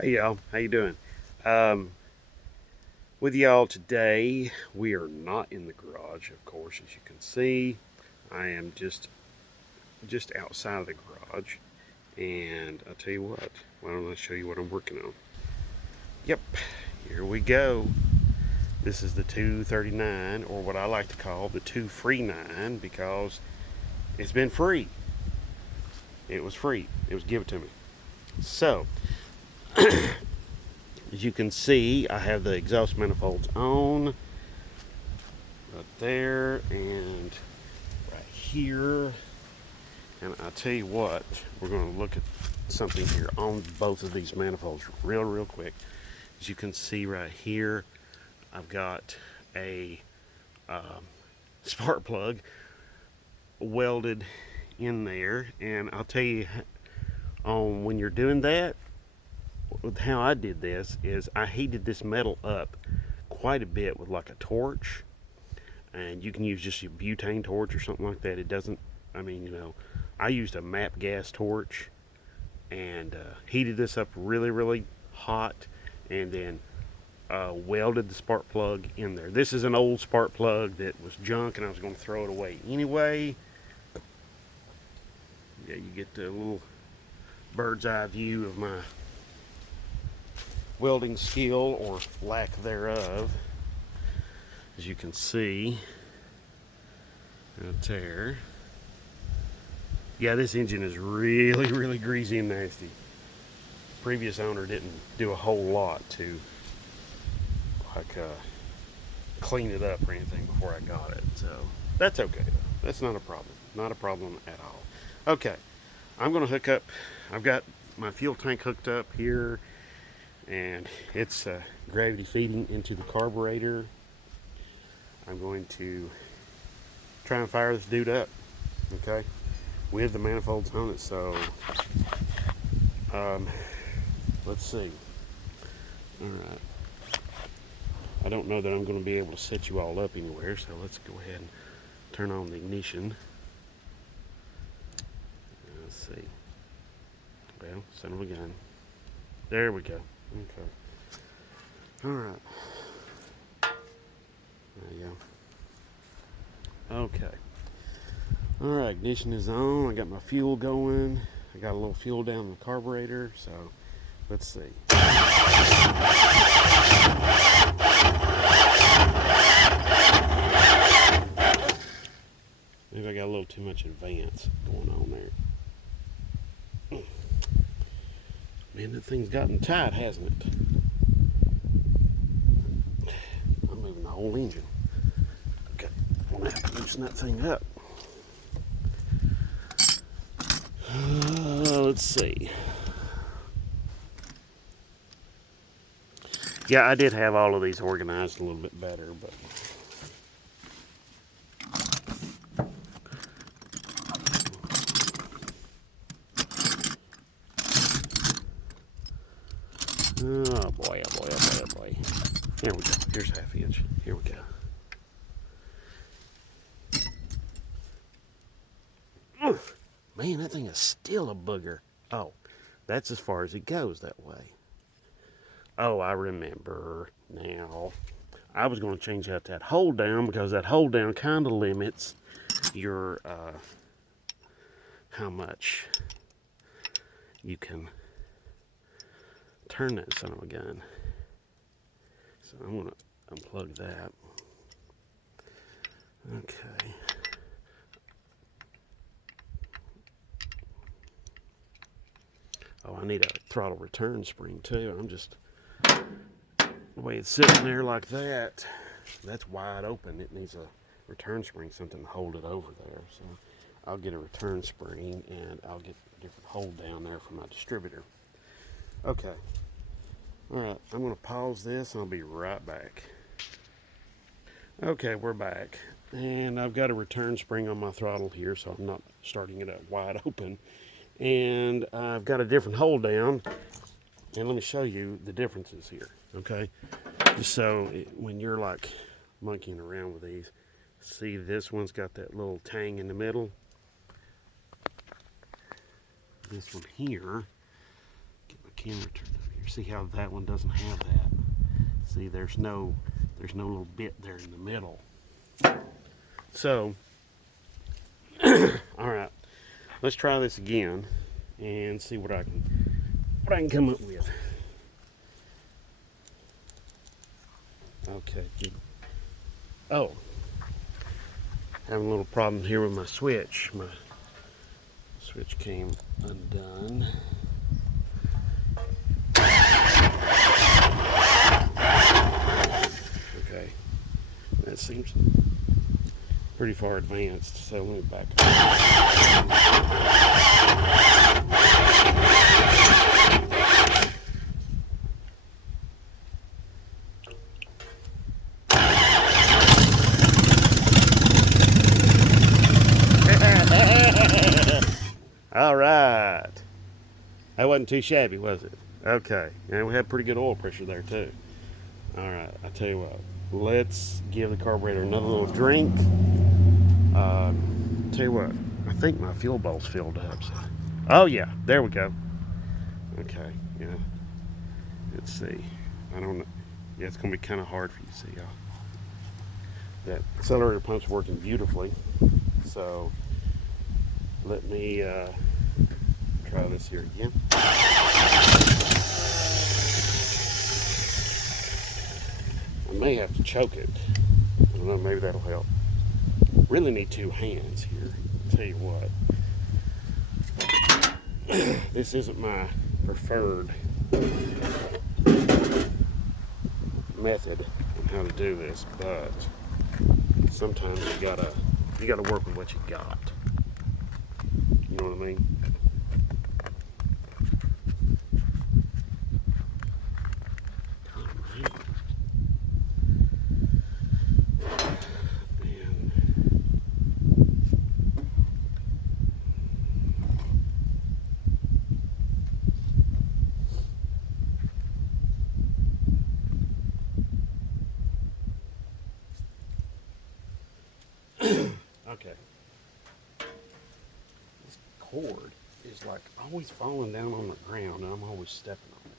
Hey y'all, how you doing? Um, with y'all today, we are not in the garage, of course, as you can see. I am just outside of the garage, and I'll tell you what. Why don't I show you what I'm working on? Yep, here we go. This is the 239, or what I like to call the 2 free 9, because it's been free. It was free. It was given to me. So, as you can see, I have the exhaust manifolds on right there and right here. And I tell you what, we're going to look at something here on both of these manifolds real quick. As you can see right here, I've got a spark plug welded in there. And I'll tell you, on when you're doing that, how I did this is I heated this metal up quite a bit with like a torch, and you can use just a butane torch or something like that. It doesn't, I mean, I used a MAP gas torch and heated this up really hot, and then welded the spark plug in there. This is an old spark plug that was junk, and I was going to throw it away anyway. Yeah, you get the little bird's eye view of my welding skill or lack thereof. As you can see right there. Yeah, this engine is really greasy and nasty. Previous owner didn't do a whole lot to like clean it up or anything before I got it, so that's okay though. That's not a problem. Not a problem at all. Okay, I'm gonna hook up. I've got my fuel tank hooked up here, and it's gravity feeding into the carburetor. I'm going to try and fire this dude up. Okay, with the manifolds on it. So let's see. All right. I don't know that I'm going to be able to set you all up anywhere, so let's go ahead and turn on the ignition. Let's see. Well, son of a gun. There we go. Okay. All right. There you go. Okay. All right, ignition is on. I got my fuel going. I got a little fuel down in the carburetor, so let's see. Maybe I got a little too much advance going on there. Man, that thing's gotten tight, hasn't it? I'm moving the whole engine. Okay, I'm gonna have to loosen that thing up. Let's see. Yeah, I did have all of these organized a little bit better, but oh boy, oh boy, oh boy, oh boy. Here we go. Here's half inch. Here we go. Oof. Man, that thing is still a booger. Oh, that's as far as it goes that way. Oh, I remember now. I was going to change out that hold down because that hold down kind of limits your how much you can turn that son of a gun. So I'm going to unplug that. Okay. Oh, I need a throttle return spring too. I'm just, the way it's sitting there like that, that's wide open. It needs a return spring, something to hold it over there. So I'll get a return spring, and I'll get a different hold down there for my distributor. Okay. All right, I'm going to pause this and I'll be right back. Okay, we're back. And I've got a return spring on my throttle here, so I'm not starting it up wide open. And I've got a different hold down. And let me show you the differences here, okay? Just so when you're like monkeying around with these, see this one's got that little tang in the middle. This one here, get my camera turned up here. See how that one doesn't have that? See, there's no little bit there in the middle. So, all right, let's try this again and see what I can come up with. Okay. Oh, having a little problem here with my switch. My switch came undone. Okay, that seems pretty far advanced, so let me back up. All right. That wasn't too shabby, was it? Okay. And we had pretty good oil pressure there, too. All right. I tell you what. Let's give the carburetor another little drink. Tell you what. I think my fuel bowl's filled up. So. Oh, yeah. There we go. Okay. Yeah. Let's see. I don't know. Yeah, it's going to be kind of hard for you to see. That accelerator pump's working beautifully. So let me try this here again. I may have to choke it. I don't know, maybe that'll help. Really need two hands here. I'll tell you what. This isn't my preferred method on how to do this, but sometimes you gotta work with what you got. You know what I mean? Okay. This cord is like always falling down on the ground and I'm always stepping on it.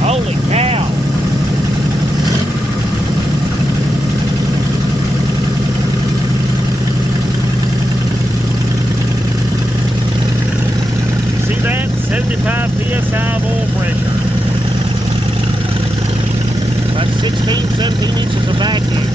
Holy cow! See that? 75 psi of oil pressure. About 16, 17 inches of vacuum.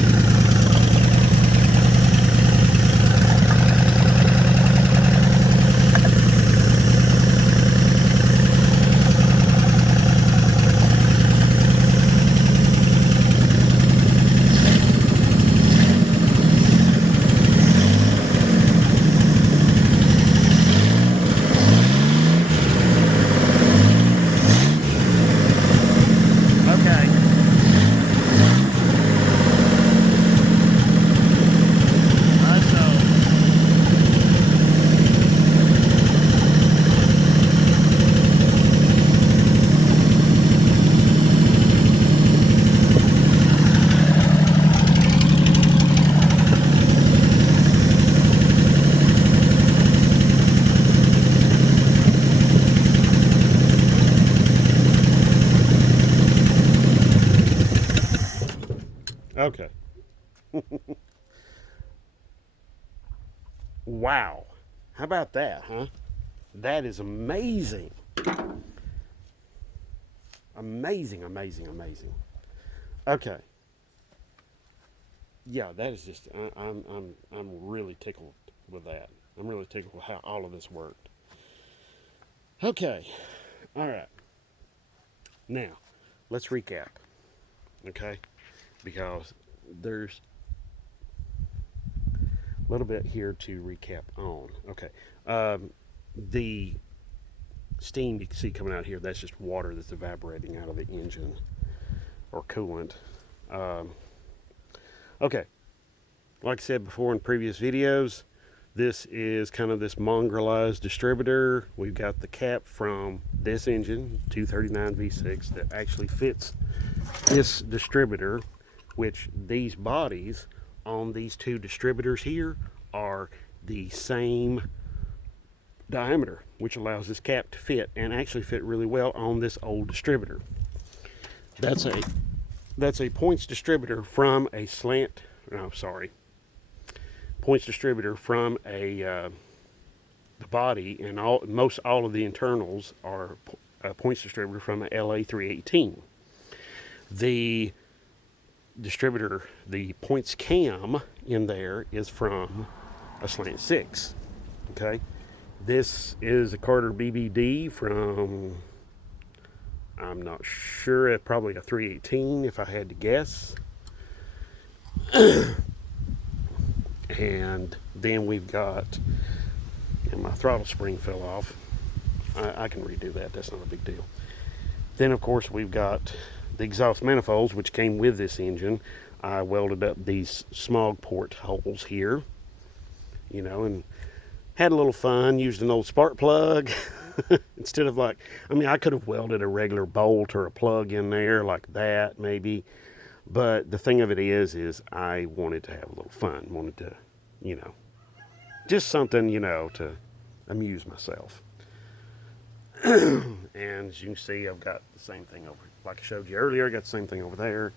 Okay. Wow. How about that, huh? That is amazing. Amazing, amazing, amazing. Okay. Yeah, that is just I'm really tickled with that. I'm really tickled with how all of this worked. Okay. All right. Now, let's recap. Okay? Because there's a little bit here to recap on. Okay. The steam you can see coming out here, that's just water that's evaporating out of the engine or coolant. Okay. Like I said before in previous videos, This is kind of this mongrelized distributor. We've got the cap from this engine, 239 V6, that actually fits this distributor, which these bodies on these two distributors here are the same diameter, which allows this cap to fit and actually fit really well on this old distributor. That's a points distributor from a points distributor from the body, and most all of the internals are a points distributor from a LA318. The distributor, the points cam in there, is from a Slant 6. Okay, this is a Carter BBD from, I'm not sure, probably a 318 if I had to guess. And then we've got, and my throttle spring fell off. I can redo that, that's not a big deal. Then of course we've got the exhaust manifolds, which came with this engine. I welded up these smog port holes here, you know, and had a little fun, used an old spark plug. Instead of I could have welded a regular bolt or a plug in there like that maybe, but the thing of it is I wanted to have a little fun, wanted to, you know, just something, you know, to amuse myself. And as you can see, I've got the same thing over, like I showed you earlier, I got the same thing over there.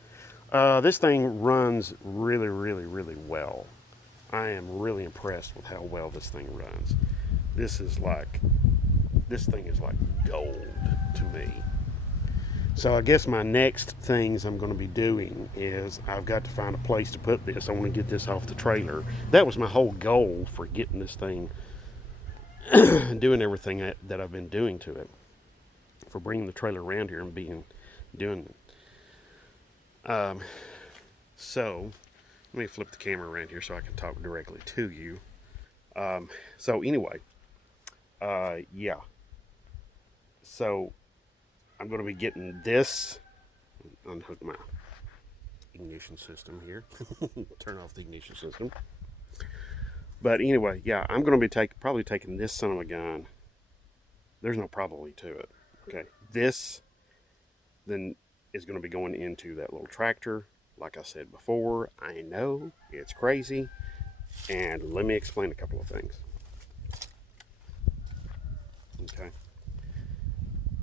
This thing runs really, really, really well. I am really impressed with how well this thing runs. This thing is like gold to me. So I guess my next things I'm going to be doing is I've got to find a place to put this. I want to get this off the trailer. That was my whole goal for getting this thing, doing everything that I've been doing to it, for bringing the trailer around here and doing it. So let me flip the camera around here so I can talk directly to you. So anyway, yeah. So I'm going to be getting this. Unhook my ignition system here. Turn off the ignition system. But anyway, yeah, I'm going to be probably taking this son of a gun. There's no probably to it. Okay, this then is going to be going into that little tractor. Like I said before, I know it's crazy, and let me explain a couple of things. Okay.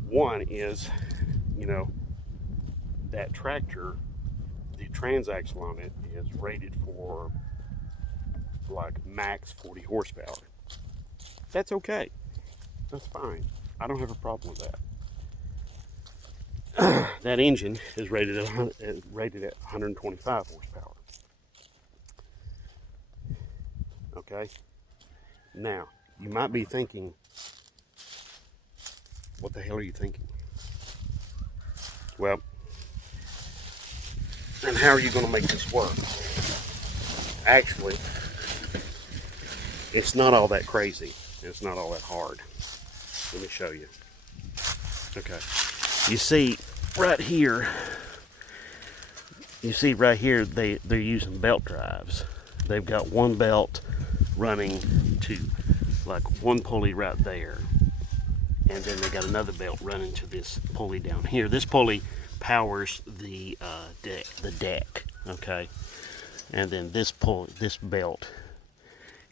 One is, you know, that tractor, the transaxle on it is rated for like max 40 horsepower. That's okay. That's fine. I don't have a problem with that. That engine is rated at 125 horsepower. Okay. Now, you might be thinking, what the hell are you thinking? Well, and how are you going to make this work? Actually, it's not all that crazy. It's not all that hard. Let me show you. Okay. You see right here, they're using belt drives. They've got one belt running to like one pulley right there. And then they got another belt running to this pulley down here. This pulley powers the deck, okay? And then this belt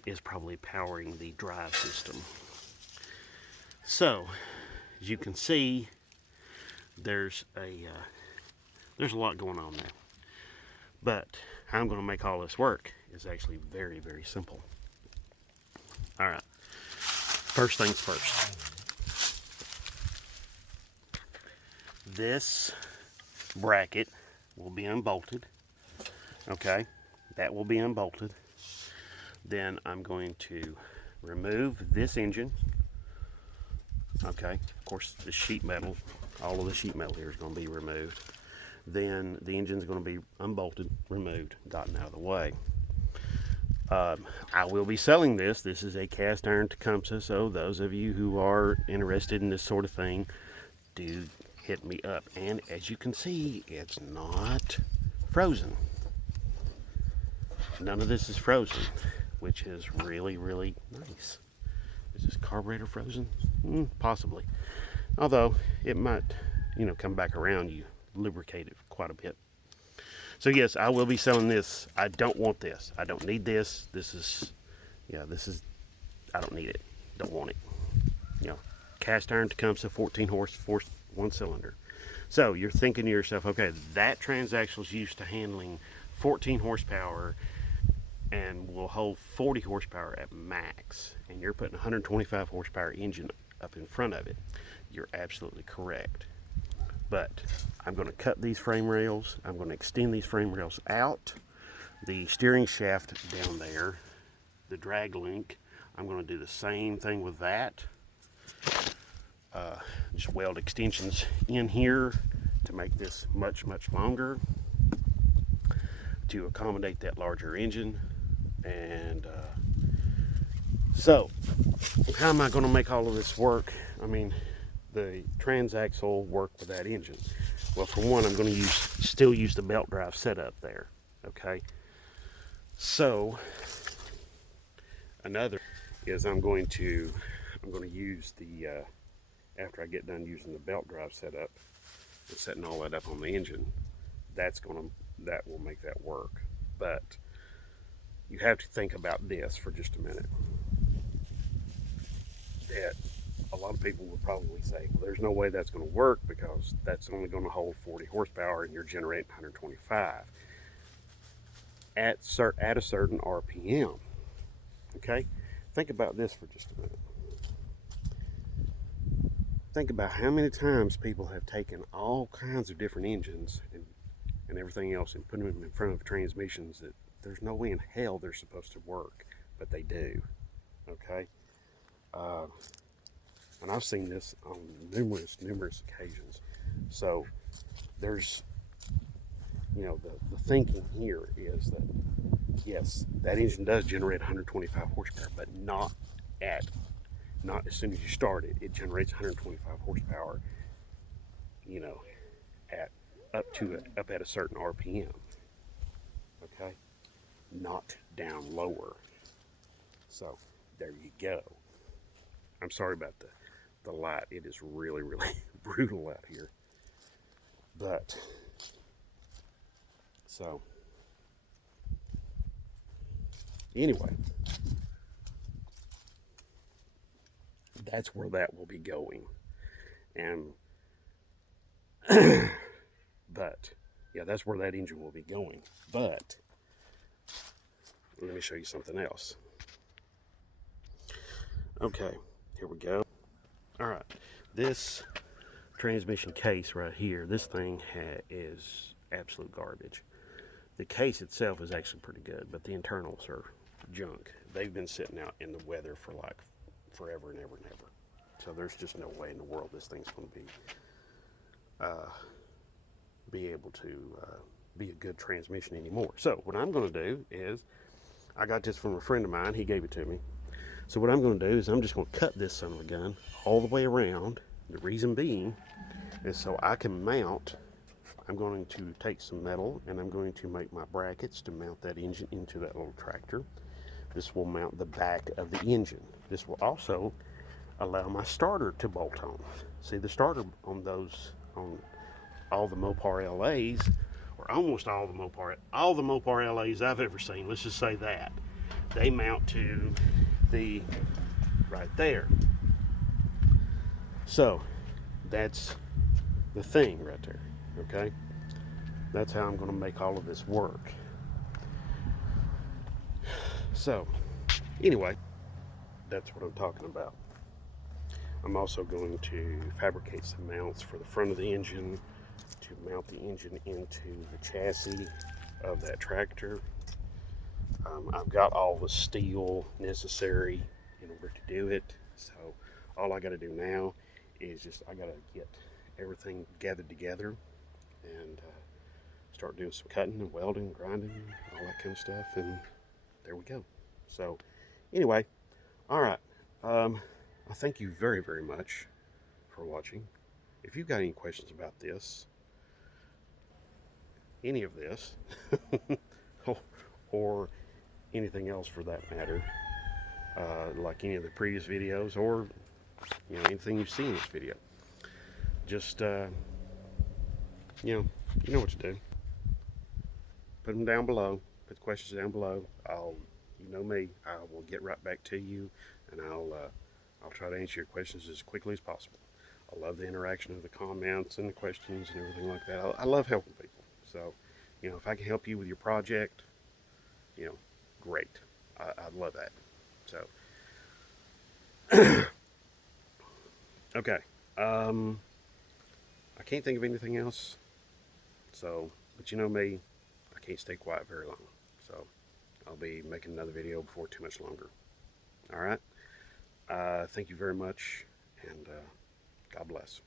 is probably powering the drive system. So, as you can see, there's a lot going on there. But how I'm going to make all this work is actually very, very simple. All right. First things first. This bracket will be unbolted. Okay, that will be unbolted. Then I'm going to remove this engine. Okay, of course the sheet metal, all of the sheet metal here is going to be removed. Then the engine's going to be unbolted, removed, gotten out of the way. I will be selling this. This is a cast iron Tecumseh, so those of you who are interested in this sort of thing, do hit me up. And as you can see, it's not frozen. None of this is frozen. which is really, really nice. Is this carburetor frozen? Possibly. Although it might, come back around. You lubricate it quite a bit. So yes, I will be selling this. I don't want this. I don't need this. This is, I don't need it. Don't want it. Cast iron Tecumseh, 14 horse, 1 cylinder. So you're thinking to yourself, okay, that transaxle is used to handling 14 horsepower and will hold 40 horsepower at max, and you're putting a 125 horsepower engine up in front of it. You're absolutely correct. But I'm going to cut these frame rails. I'm going to extend these frame rails out. The steering shaft down there, the drag link, I'm going to do the same thing with that. Just weld extensions in here to make this much, much longer to accommodate that larger engine. And so how am I going to make all of this work? I mean, the transaxle work with that engine. Well, for one, I'm going to still use the belt drive setup there. Okay. So another is I'm going to use the after I get done using the belt drive setup and setting all that up on the engine, that will make that work. But you have to think about this for just a minute. That a lot of people would probably say, well, there's no way that's going to work because that's only going to hold 40 horsepower and you're generating 125 at a certain RPM. Okay? Think about this for just a minute. Think about how many times people have taken all kinds of different engines and everything else and put them in front of transmissions that there's no way in hell they're supposed to work, but they do. Okay? And I've seen this on numerous occasions. So there's, the thinking here is that, yes, that engine does generate 125 horsepower, but not as soon as you start it. It generates 125 horsepower, up at a certain RPM. Okay? Not down lower. So there you go. I'm sorry about the light. It is really, really brutal out here. But so anyway, that's where that will be going. And but yeah, that's where that engine will be going. But let me show you something else. Okay, here we go. All right, this transmission case right here, this thing is absolute garbage. The case itself is actually pretty good, but the internals are junk. They've been sitting out in the weather for like forever and ever and ever. So there's just no way in the world this thing's going to be able to be a good transmission anymore. So what I'm going to do is, I got this from a friend of mine. He gave it to me. So what I'm going to do is I'm just going to cut this son of a gun all the way around. The reason being is so I can mount. I'm going to take some metal and I'm going to make my brackets to mount that engine into that little tractor. This will mount the back of the engine. This will also allow my starter to bolt on. See, the starter on all the Mopar LAs, or almost all the Mopar LAs I've ever seen, let's just say that, they mount to the right there. So that's the thing right there. Okay, that's how I'm going to make all of this work. So anyway, that's what I'm talking about. I'm also going to fabricate some mounts for the front of the engine to mount the engine into the chassis of that tractor. I've got all the steel necessary in order to do it. So all I got to do now is I got to get everything gathered together and start doing some cutting and welding, grinding, all that kind of stuff, and there we go. So anyway, all right. I thank you very, very much for watching. If you've got any questions about this, any of this, or anything else for that matter, like any of the previous videos, or anything you see in this video. Just you know what to do. Put them down below. Put the questions down below. You know me, I will get right back to you, and I'll try to answer your questions as quickly as possible. I love the interaction of the comments and the questions and everything like that. I love helping people. So, if I can help you with your project, great. I love that. So, okay. I can't think of anything else. So, but you know me, I can't stay quiet very long. So, I'll be making another video before too much longer. All right. Thank you very much, and God bless.